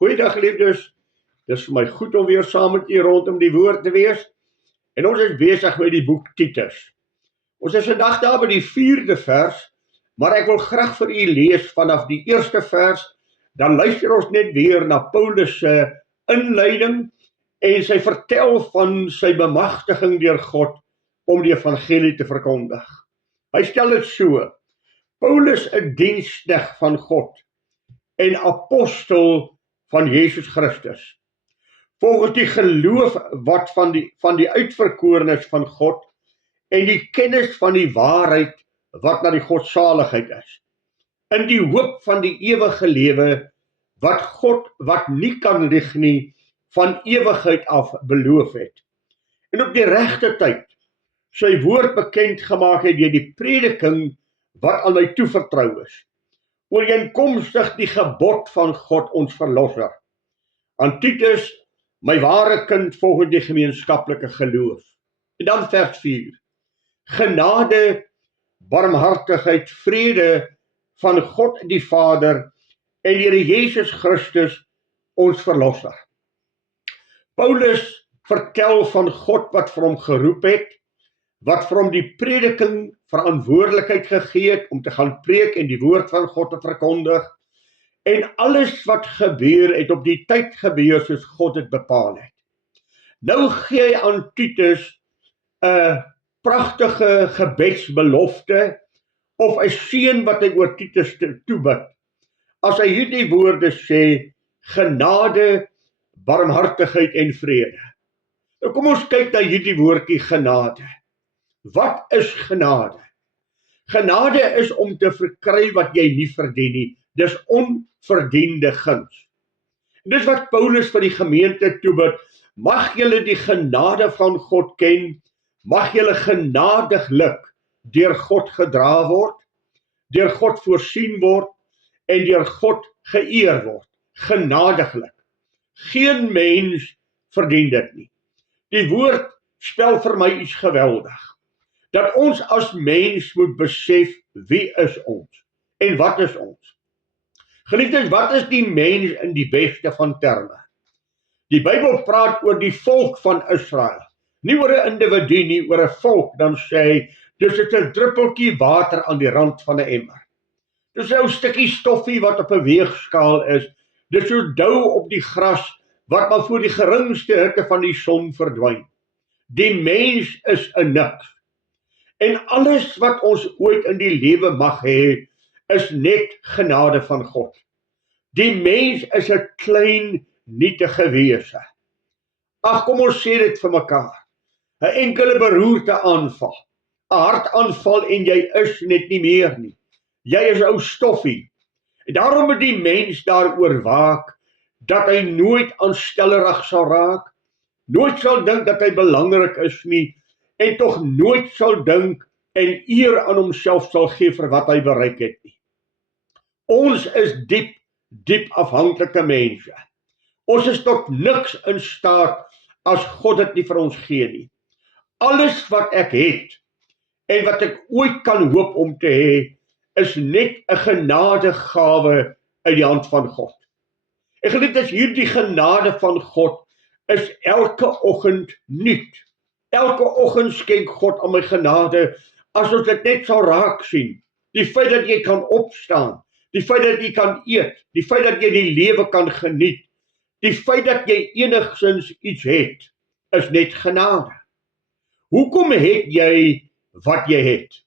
Goeiedag geliefdes, dis vir my goed om weer saam met u rondom die woord te wees. En ons is besig met die boek Titus. Ons is vandag daar by die 4de vers, maar ek wil graag vir u lees vanaf die 1ste vers, dan luister ons net weer na Paulus se inleiding en sy vertel van sy bemagtiging deur God om die evangelie te verkondig. Hy stel dit so: Paulus, 'n diensknegt van God en apostel van Jesus Christus, volgens die geloof wat van die uitverkorenes van God en die kennis van die waarheid wat na die godsaligheid is, in die hoop van die ewige lewe wat God, wat nie kan lieg nie, van ewigheid af beloof het, en op die regte tyd sy woord bekend gemaak het deur die prediking wat aan my toevertrou is, ooreenkomstig die gebod van God ons verlosser, aan Titus, my ware kind volgens die gemeenskaplike geloof. En dan vers 4, genade, barmhartigheid, vrede van God die Vader en die Here Jesus Christus ons verlosser. Paulus vertel van God wat vir hom geroep het, wat vir hom die prediking verantwoordelikheid gegee het om te gaan preek en die woord van God te verkondig, en alles wat gebeur het op die tyd gebeur soos God het bepaal het. Nou gee hy aan Titus 'n pragtige gebedsbelofte of 'n seën wat hy oor Titus toebid, as hy hierdie woorde sê: genade, barmhartigheid en vrede. Nou kom ons kyk na hierdie woordjie genade. Wat is genade? Genade is om te verkry wat jy nie verdien nie. Dis onverdiende guns. En dis wat Paulus vir die gemeente toebid: mag julle die genade van God ken, mag julle genadiglik deur God gedra word, deur God voorsien word en deur God geëer word. Genadiglik. Geen mens verdien dit nie. Die woord spel vir my iets geweldig, dat ons as mens moet besef wie is ons en wat is ons. Geliefdes, wat is die mens in die beste van terme? Die Bybel praat oor die volk van Israel, nie oor 'n individu nie, oor 'n volk. Dan sê hy, dis 'n druppeltjie water aan die rand van 'n emmer. Dis 'n stukkie stoffie wat op 'n weegskaal is. Dis so dou op die gras wat maar voor die geringste hitte van die son verdwyn. Die mens is 'n niks. En alles wat ons ooit in die lewe mag hê, is net genade van God. Die mens is 'n klein, nietige wese. Ag, kom ons sê dit vir mekaar. 'n Enkele beroerte aanval, 'n hartaanval en jy is net nie meer nie. Jy is ou stoffie. En daarom moet die mens daaroor waak, dat hy nooit aanstellerig sal raak, nooit sal dink dat hy belangrik is nie, en tog nooit sal dink en eer aan homself sal gee vir wat hy bereik het nie. Ons is diep afhanklike mense. Ons is tot niks in staat as God dit nie vir ons gee nie. Alles wat ek het en wat ek ooit kan hoop om te hê, is net 'n genadegawe uit die hand van God. En geliefdes, hierdie genade van God is elke oggend nuut. Elke oggend skenk God aan my genade, as ons dit net sal raak sien. Die feit dat jy kan opstaan, die feit dat jy kan eet, die feit dat jy die lewe kan geniet, die feit dat jy enigsins iets het, is net genade. Hoekom het jy wat jy het?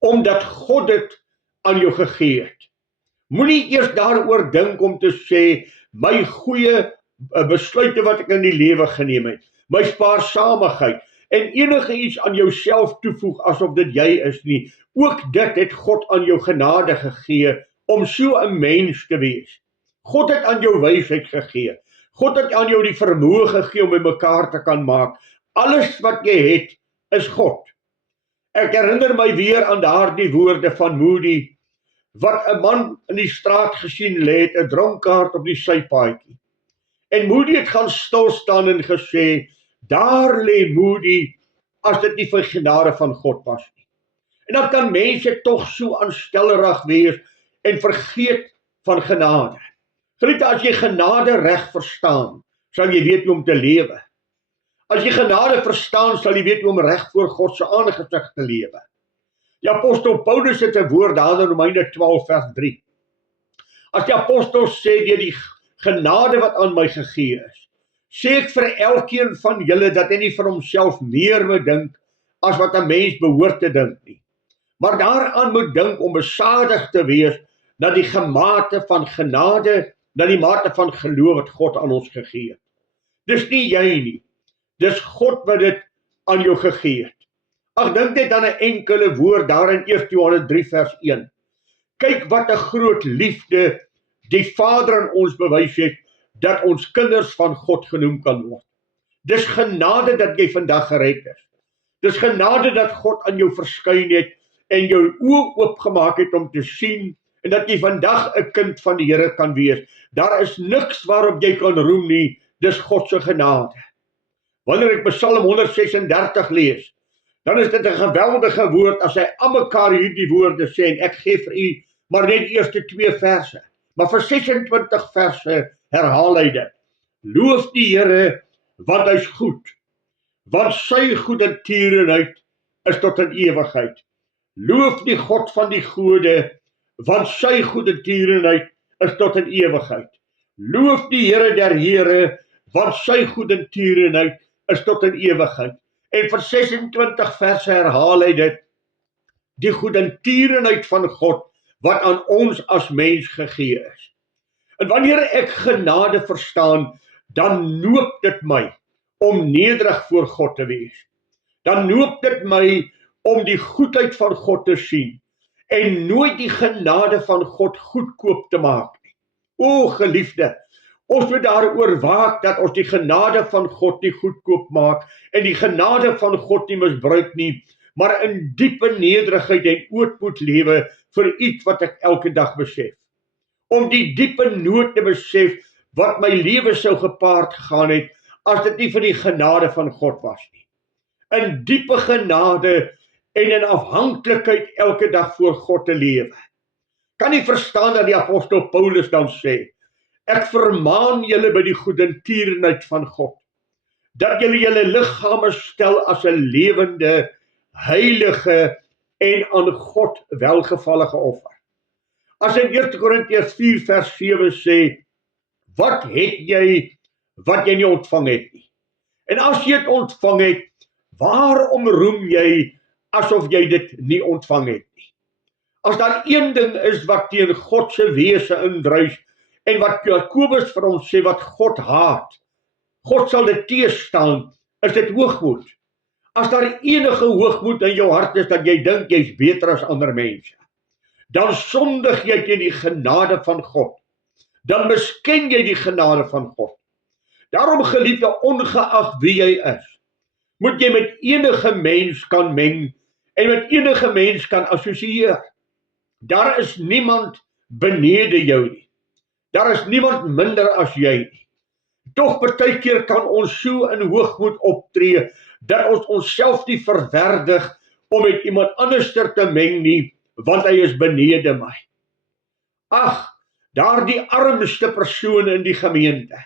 Omdat God dit aan jou gegee het. Moenie eers daaroor dink om te sê, my goeie besluite wat ek in die lewe geneem het, my spaarsamigheid, en enige iets aan jouself toevoeg asof dit jy is nie. Ook dit het God aan jou genade gegee, om so 'n mens te wees. God het aan jou wysheid gegee. God het aan jou die vermoë gegee om by mekaar te kan maak. Alles wat jy het, is God. Ek herinner my weer aan daardie woorde van Moody, wat 'n man in die straat gesien lê het, 'n dronkaard op die sypaadjie. En Moody het gaan stil staan en gesê, daar lê Moody, as dit nie vir genade van God was nie. En dan kan mense tog so aanstellerig wees en vergeet van genade. Geliefde, as jy genade reg verstaan, sal jy weet hoe om te lewe. As jy genade verstaan, sal jy weet hoe om reg voor God se aangesig te lewe. Die apostel Paulus het 'n woord daar in Romeine 12 vers 3. As die apostel sê, deur die genade wat aan my gegee is, sê ek vir elkeen van julle dat hy nie vir homself meer moet dink as wat 'n mens behoort te dink nie, maar daaraan moet dink om besadig te wees na die mate van genade, na die mate van geloof wat God aan ons gegee het. Dis nie jy nie, dis God wat dit aan jou gegee het. Ag, dink net aan 'n enkele woord daar in 1 Johannes 3 vers 1. Kyk wat 'n groot liefde die Vader aan ons bewys het, dat ons kinders van God genoem kan word. Dis genade dat jy vandag gered is. Dis genade dat God aan jou verskyn het en jou oë oopgemaak het om te sien en dat jy vandag 'n kind van die Here kan wees. Daar is niks waarop jy kan roem nie, dis God se genade. Wanneer ek Psalm 136 lees, dan is dit 'n geweldige woord as hy aan mekaar hierdie woorde sê, en ek gee vir u maar net die eerste 2 verse. Maar vir 26 verse herhaal hy dit. Loof die Here, want hy's goed, want sy goedertierenheid is tot in ewigheid. Loof die God van die gode, want sy goedertierenheid is tot in ewigheid. Loof die Here der Here, want sy goedertierenheid is tot in ewigheid. En vir 26 verse herhaal hy dit, die goedertierenheid van God, wat aan ons as mens gegee is. En wanneer ek genade verstaan, dan noop dit my om nederig voor God te wees. Dan noop dit my om die goedheid van God te sien en nooit die genade van God goedkoop te maak nie. O geliefde, ons moet daaroor waak dat ons die genade van God nie goedkoop maak en die genade van God nie misbruik nie, maar in diepe nederigheid en ootmoed lewe vir iets wat ek elke dag besef. Om die diepe nood te besef wat my lewe sou gepaard gegaan het as dit nie vir die genade van God was nie. In diepe genade en in afhanklikheid elke dag voor God te lewe. Kan nie verstaan dat die apostel Paulus dan sê, ek vermaan julle by die goedertierenheid van God, dat julle julle liggame stel as 'n lewende, heilige en aan God welgevallige offer. As in 1 Korintiërs 4 vers 7 sê, wat het jy wat jy nie ontvang het nie? En as jy dit ontvang het, waarom roem jy asof jy dit nie ontvang het nie? As daar een ding is wat teen God se wese indruis en wat Jakobus vir ons sê wat God haat, God sal dit teëstaan, is dit hoogmoed. As daar enige hoogmoed in jou hart is dat jy dink jy's beter as ander mense, dan sondig jy teen die genade van God. Dan misken jy die genade van God. Daarom geliefde, ongeag wie jy is, moet jy met enige mens kan meng en met enige mens kan assosieer. Daar is niemand benede jou nie. Daar is niemand minder as jy nie. Tog partykeer kan ons so in hoogmoed optree dat ons onsself nie verwerdig om met iemand anders te meng nie, want hy is benede my. Ag, daardie armste persoon in die gemeente,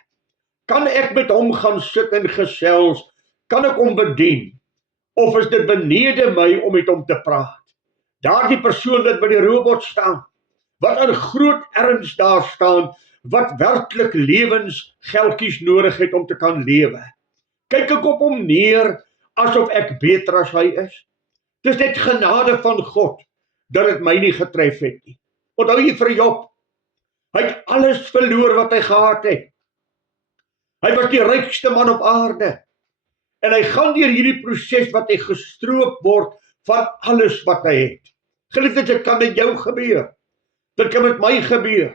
kan ek met hom gaan sit en gesels, kan ek hom bedien, of is dit benede my om met hom te praat? Daardie persoon wat by die robot staan, wat in groot erns daar staan, wat werklik lewensgeldjies nodig het om te kan lewe. Kyk ek op hom neer, asof ek beter as hy is? Dis net genade van God, dat dit my nie getref het nie. Onthou jy vir Job, hy het alles verloor wat hy gehad het. Hy was die rykste man op aarde, en hy gaan deur hierdie proses wat hy gestroop word van alles wat hy het. Geliefdes, dit kan met jou gebeur, dit kan met my gebeur.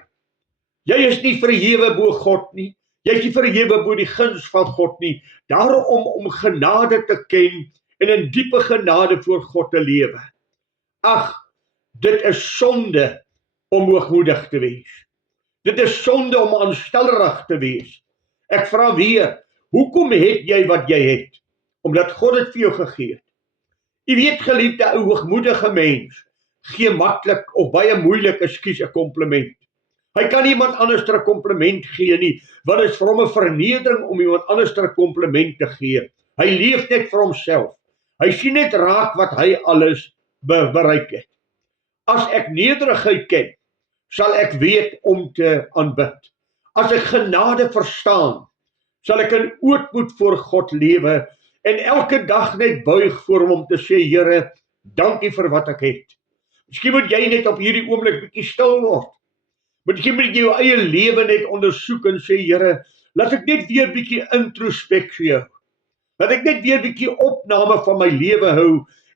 Jy is nie verhewe bo God nie, jy is nie verhewe bo die guns van God nie, daarom om genade te ken en in diepe genade voor God te lewe. Ag, dit is sonde om hoogmoedig te wees. Dit is sonde om aanstellerig te wees. Ek vra weer, hoekom het jy wat jy het? Omdat God dit vir jou gegee het. Jy weet geliefde, 'n hoogmoedige mens gee maklik of baie moeilik 'n kompliment. Hy kan iemand anders 'n kompliment gee nie, want dit is vir hom 'n vernedering om iemand anders 'n kompliment te gee. Hy leef net vir homself. Hy sien net raak wat hy alles bereik het. As ek nederigheid ken, sal ek weet om te aanbid. As ek genade verstaan, sal ek in ootmoed voor God lewe en elke dag net buig voor hom om te sê, Here, dankie vir wat ek het. Miskien moet jy net op hierdie oomblik bietjie stil word. Miskien moet jy jou eie lewe net ondersoek en sê, Here, laat ek net weer bietjie introspeksie hou. Laat ek net weer bietjie opname van my lewe hou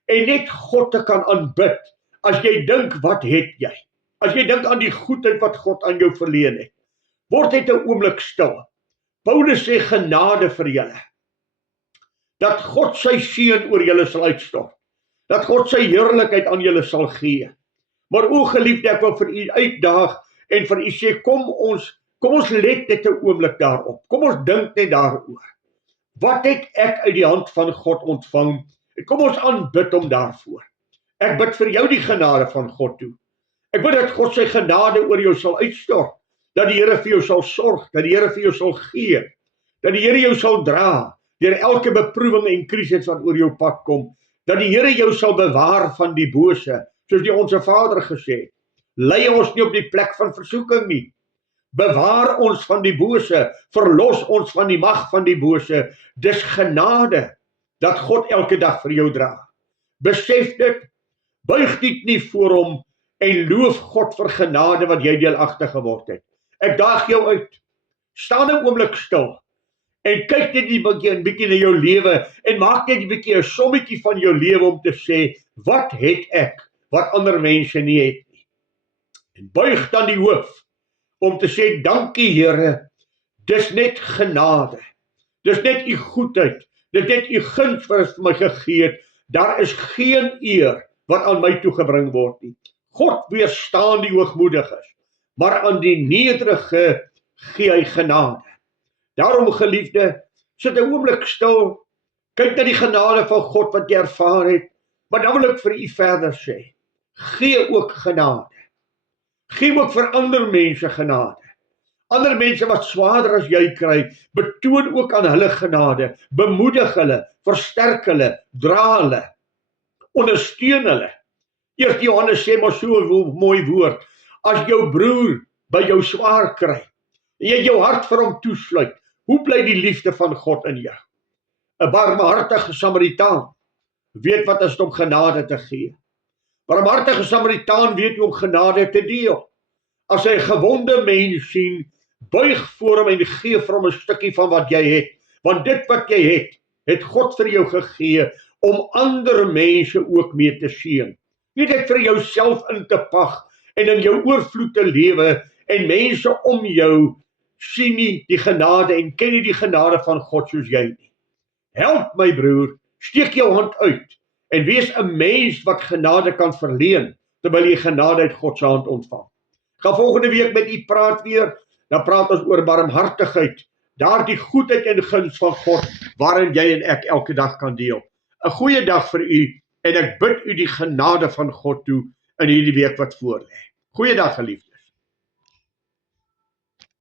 en net God te kan aanbid. As jy dink, wat het jy? As jy dink aan die goedheid wat God aan jou verleen het, word net 'n oomblik stil. Paulus sê genade vir julle. Dat God sy seën oor julle sal uitstort. Dat God sy heerlikheid aan julle sal gee. Maar o geliefde, ek wil vir u uitdaag en vir u sê, kom ons let net 'n oomblik daarop. Kom ons dink net daaroor. Wat het ek uit die hand van God ontvang? En kom ons aanbid hom daarvoor. Ek bid vir jou die genade van God toe. Ek bid dat God sy genade oor jou sal uitstort. Dat die Here vir jou sal sorg, dat die Here vir jou sal gee, dat die Here jou sal dra deur elke beproewing en krisis wat oor jou pad kom, dat die Here jou sal bewaar van die bose, soos die Onse Vader gesê het. Lei ons nie op die plek van versoeking nie. Bewaar ons van die bose, verlos ons van die mag van die bose. Dis genade dat God elke dag vir jou dra. Besef dit, buig dit nie voor hom en loof God vir genade wat jy deelagtig geword het. Ek daag jou uit, staan 'n oomblik stil en kyk net 'n bietjie na jou lewe en maak net 'n bietjie 'n sommetjie van jou lewe om te sê, wat het ek wat ander mense nie het nie. En buig dan die hoof om te sê, dankie Here, dis net genade, dis net u goedheid, dis net u guns wat vir my gegee het, daar is geen eer wat aan my toegebring word nie. God weerstaan die hoogmoediges, maar aan die nederige gee hy genade. Daarom geliefde, sit 'n oomblik stil, kyk na die genade van God wat jy ervaar het, maar dan wil ek vir u verder sê, gee ook genade. Gee ook vir ander mense genade. Ander mense wat swaarder as jy kry, betoon ook aan hulle genade, bemoedig hulle, versterk hulle, dra hulle, ondersteun hulle. 1 Johannes sê maar so 'n mooi woord, as jou broer by jou swaar kry, en jy jou hart vir hom toesluit, hoe bly die liefde van God in jou? 'n barmhartige Samaritaan weet wat is om genade te gee. Barmhartige Samaritaan weet hoe om genade te deel. As hy 'n gewonde mens sien, buig voor hom en gee vir hom 'n stukkie van wat jy het. Want dit wat jy het God vir jou gegee om ander mense ook mee te seën. Nie net vir jouself in te pag en in jou oorvloed te lewe en mense om jou sien nie die genade en ken nie die genade van God soos jy nie. Help my broer, steek jou hand uit en wees 'n mens wat genade kan verleen terwyl jy genade uit God se hand ontvang. Ek gaan volgende week met u praat weer, dan praat ons oor barmhartigheid, daardie goedheid en guns van God waarin jy en ek elke dag kan deel. 'n Goeie dag vir u en ek bid u die genade van God toe in hierdie week wat voorlê. Goeiedag geliefde.